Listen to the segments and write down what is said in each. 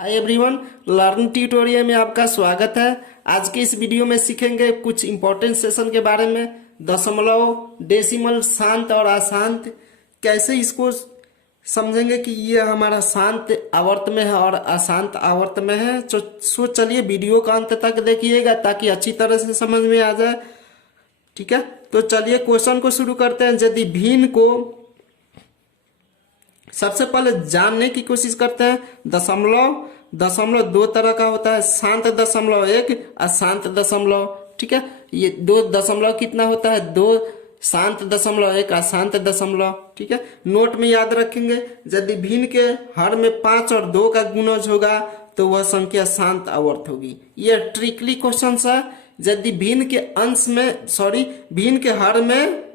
Hi everyone, learn tutorial में आपका स्वागत है। आज के इस वीडियो में सीखेंगे कुछ इंपॉर्टेंट सेशन के बारे में। दशमलव, डेसिमल, शांत और अशांत, कैसे इसको समझेंगे कि ये हमारा शांत आवर्त में है और अशांत आवर्त में है। सो चलिए वीडियो का अंत तक देखिएगा ताकि अच्छी तरह से समझ में आ जाए। ठीक है, तो चलिए क्वेश्चन को शुरू करते हैं। यदि भिन्न को सबसे पहले जानने की कोशिश करते हैं। दशमलव दो तरह का होता है, शांत दशमलव एक, अशांत दशमलव। ठीक है, ये दो दशमलव कितना होता है? दो, शांत दशमलव एक, अशांत दशमलव। ठीक है, नोट में याद रखेंगे यदि भिन्न के हर में 5 और 2 का गुणज होगा तो वह संख्या शांत आवर्त होगी। यह ट्रिकली क्वेश्चन है। यदि भिन्न के अंश में भिन्न के हर में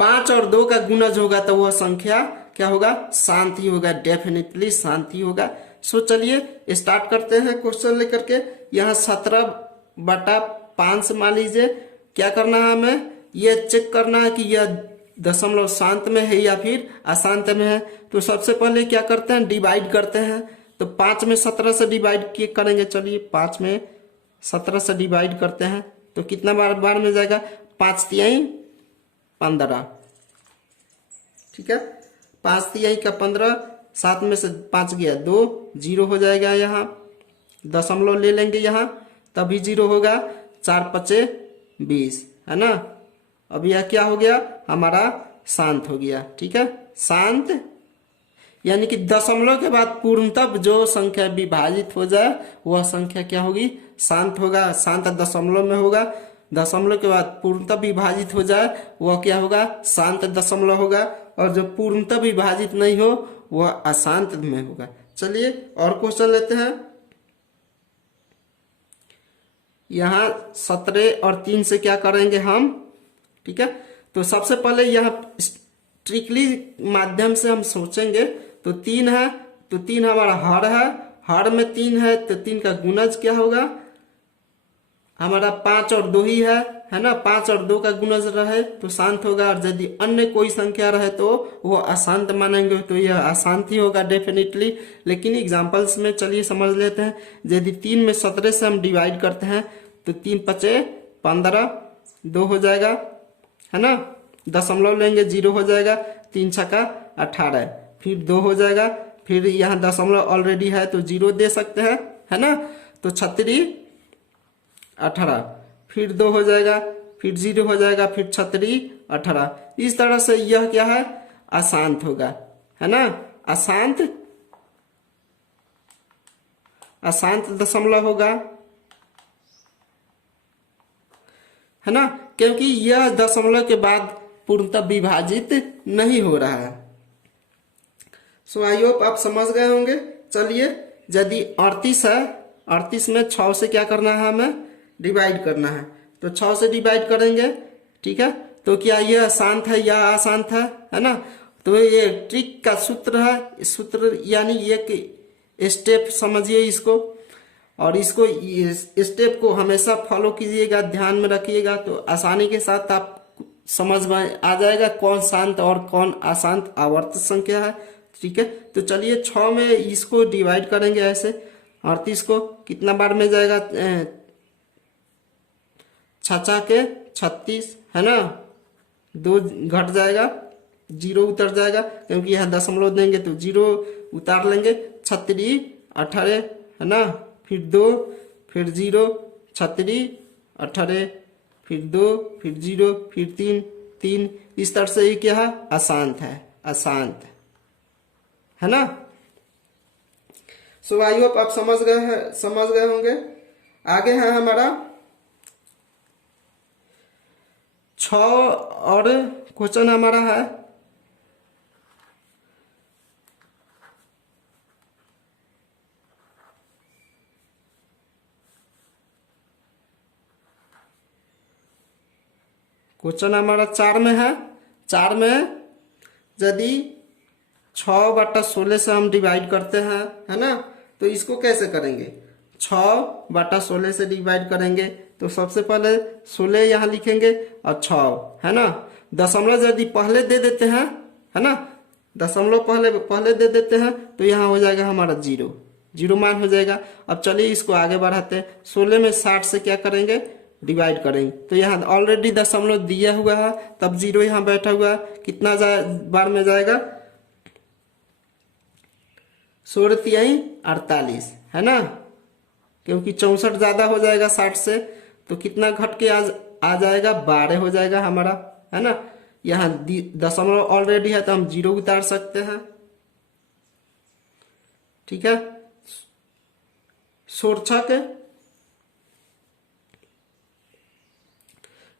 5 और 2 का गुणज होगा तो वह संख्या क्या होगा? शांत ही होगा, डेफिनेटली शांत ही होगा। सो चलिए स्टार्ट करते हैं क्वेश्चन लेकर के। यहाँ 17/5 मान लीजिए। क्या करना है हमें? यह चेक करना है कि यह दशमलव शांत में है या फिर अशांत में है। तो सबसे पहले क्या करते हैं? डिवाइड करते हैं। तो 5 में 17 से डिवाइड करेंगे। चलिए 5 में 17 से डिवाइड करते हैं तो कितना बार में जाएगा? 5 तिहाई 15। ठीक है, 5 तिहाई का 15, 7 में से 5 गया 2, 0 हो जाएगा। यहाँ दशमलव ले लेंगे यहाँ, तभी 0 होगा। 4 पचे 20 है ना। अब यह क्या हो गया? हमारा शांत हो गया। ठीक है, शांत यानी कि दशमलव के बाद पूर्णतः जो संख्या विभाजित हो जाए वह संख्या क्या होगी? शांत होगा। शांत दशमलव में होगा। दशमलव के बाद पूर्णतः विभाजित हो जाए वह क्या होगा? शांत दशमलव होगा। और जो पूर्णतः विभाजित नहीं हो वह अशांत में होगा। चलिए और क्वेश्चन लेते हैं। यहाँ 17 और 3 से क्या करेंगे हम? ठीक है, तो सबसे पहले यहाँ स्ट्रिक्टली माध्यम से हम सोचेंगे। तो 3 है तो 3 हमारा हर है, हर में 3 है तो 3 का गुणज क्या होगा? हमारा 5 और 2 ही है ना। 5 और 2 का गुणज रहे तो शांत होगा, और यदि अन्य कोई संख्या रहे तो वो अशांत मानेंगे, तो यह अशांत ही होगा डेफिनेटली। लेकिन एग्जांपल्स में चलिए समझ लेते हैं। यदि 3 में 17 से हम डिवाइड करते हैं तो 3 पचे 15, 2 हो जाएगा है ना। दशमलव लेंगे 0 हो जाएगा। 3 छक्का 18, फिर 2 हो जाएगा। फिर यहाँ दशमलव ऑलरेडी है तो 0 दे सकते हैं है ना। तो 36 18, फिर 2 हो जाएगा, फिर 0 हो जाएगा, फिर 36 18। इस तरह से यह क्या है? अशांत होगा है ना। अशांत दशमलव होगा है ना, क्योंकि यह दशमलव के बाद पूर्णतः विभाजित नहीं हो रहा है। सो आई होप आप समझ गए होंगे। चलिए यदि 38 है, 38 में 6 से क्या करना है? हमें डिवाइड करना है। तो 6 से डिवाइड करेंगे। ठीक है, तो क्या यह शांत है या अशांत है ना। तो ये ट्रिक का सूत्र है। सूत्र यानी एक स्टेप समझिए इसको, और इसको स्टेप को हमेशा फॉलो कीजिएगा, ध्यान में रखिएगा, तो आसानी के साथ आप समझ में आ जाएगा कौन शांत और कौन अशांत आवर्त संख्या है। ठीक है, तो चलिए 6 में इसको डिवाइड करेंगे ऐसे। 38 को कितना बार में जाएगा? 6 के 36 है ना। 2 घट जाएगा, 0 उतर जाएगा, क्योंकि यहाँ दशमलव देंगे तो 0 उतार लेंगे। 36 18 है ना, फिर 2, फिर 0, 36 18, फिर 2, फिर 0, फिर 3। इस तरह से ये क्या है? अशांत है, अशांत है ना। सो आई होप आप समझ गए होंगे। आगे है हमारा 6 और क्वेश्चन हमारा है क्वेश्चन हमारा 4 में है। 4 में यदि 6/16 से हम डिवाइड करते हैं है ना, तो इसको कैसे करेंगे? 6/16 से डिवाइड करेंगे तो सबसे पहले 16 यहाँ लिखेंगे और 6 है ना। दशमलव यदि पहले दे देते हैं है ना, दशमलव पहले पहले दे देते हैं तो यहाँ हो जाएगा हमारा 0, 0 मान हो जाएगा। अब चलिए इसको आगे बढ़ाते हैं। 16 में 60 से क्या करेंगे, डिवाइड करेंगे। तो यहाँ ऑलरेडी दशमलव दिया हुआ है, तब 0 यहाँ बैठा हुआ है, कितना बार में जाएगा, 16 तिहाई 48 है ना, क्योंकि 64 ज्यादा हो जाएगा 60 से, तो कितना घट के आ जाएगा, 12 हो जाएगा हमारा, है ना। यहाँ दशमलव ऑलरेडी है तो हम 0 उतार सकते हैं, ठीक है। 16 के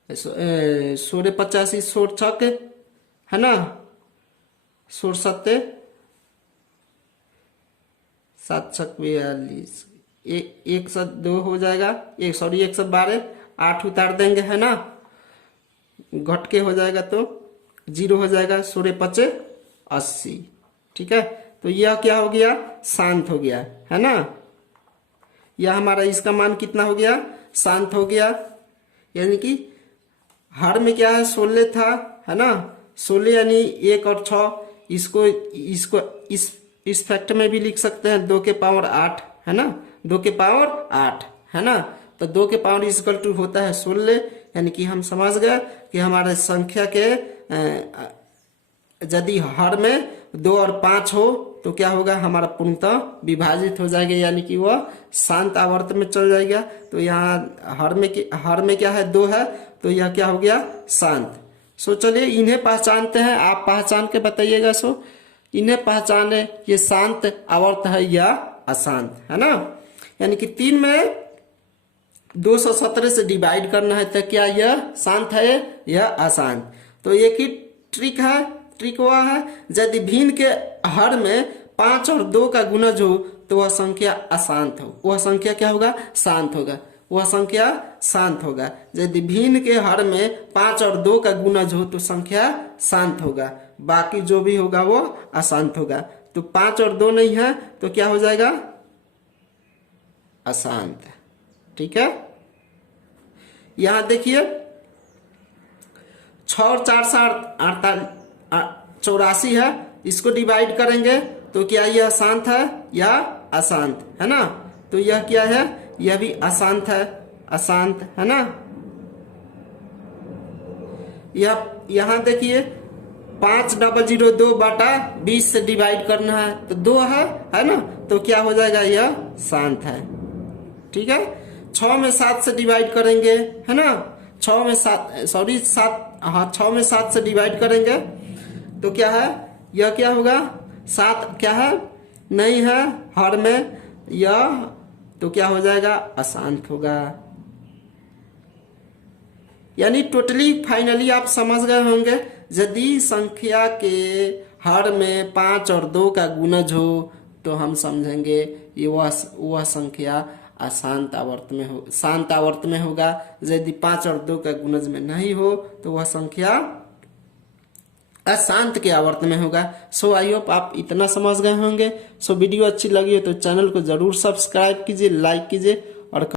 85 16 के है ना, 16 7 42 102 हो जाएगा, 112, 8 उतार देंगे है ना, घट के हो जाएगा तो 0 हो जाएगा, 16 5 80, ठीक है। तो यह क्या हो गया, शांत हो गया है ना। यह हमारा इसका मान कितना हो गया, शांत हो गया। यानी कि हर में क्या है, 16 था है ना, 16 यानी 1 और 6, इसको इस फैक्ट में भी लिख सकते हैं, 2 के पावर 8 है ना, 2 के पावर 8 है ना। तो 2 के पावर इक्वल टू होता है 16, यानी कि हम समझ गए कि हमारे संख्या के यदि हर में 2 और 5 हो तो क्या होगा, हमारा पूर्णतः विभाजित हो जाएगा, यानी कि वह शांत आवर्त में चल जाएगा। तो यहाँ हर में क्या है, 2 है, तो यह क्या हो गया, शांत। सो चलिए इन्हें पहचानते हैं, आप पहचान के बताइएगा। सो इन्हें पहचाने, ये शांत आवर्त है या अशांत, है ना। यानी कि 3 में 217 से डिवाइड करना है, तो क्या यह शांत है या अशांत। तो एक ही ट्रिक है, ट्रिक वह है यदि भिन्न के हर में 5 और 2 का गुणज हो तो वह संख्या अशांत हो, वह संख्या क्या होगा, शांत होगा, वह संख्या शांत होगा। यदि भिन्न के हर में 5 और 2 का गुणज हो तो संख्या शांत होगा, बाकी जो भी होगा वो अशांत होगा। तो 5 और 2 नहीं है तो क्या हो जाएगा, अशांत, ठीक है। यहां देखिए 6 और 4 84 है, इसको डिवाइड करेंगे तो क्या यह शांत है या अशांत, है ना। तो यह क्या है, यह भी अशांत है, अशांत है ना। यहां देखिए 5002 बटा 20 से डिवाइड करना है तो 2 है ना, तो क्या हो जाएगा, यह शांत है, ठीक है। 6 में 7 से डिवाइड करेंगे है ना, 6 में 7 से डिवाइड करेंगे तो क्या है, यह क्या होगा, 7 क्या है, नहीं है हर में यह, तो क्या हो जाएगा, अशांत होगा। यानी टोटली फाइनली आप समझ गए होंगे, यदि संख्या के हर में 5 और 2 का गुणज हो तो हम समझेंगे ये वह संख्या अशांत आवर्त में हो, शांत आवर्त में होगा। यदि 5 और 2 का गुणज में नहीं हो तो वह संख्या अशांत के आवर्त में होगा। सो आई होप आप इतना समझ गए होंगे। सो वीडियो अच्छी लगी हो तो चैनल को जरूर सब्सक्राइब कीजिए, लाइक कीजिए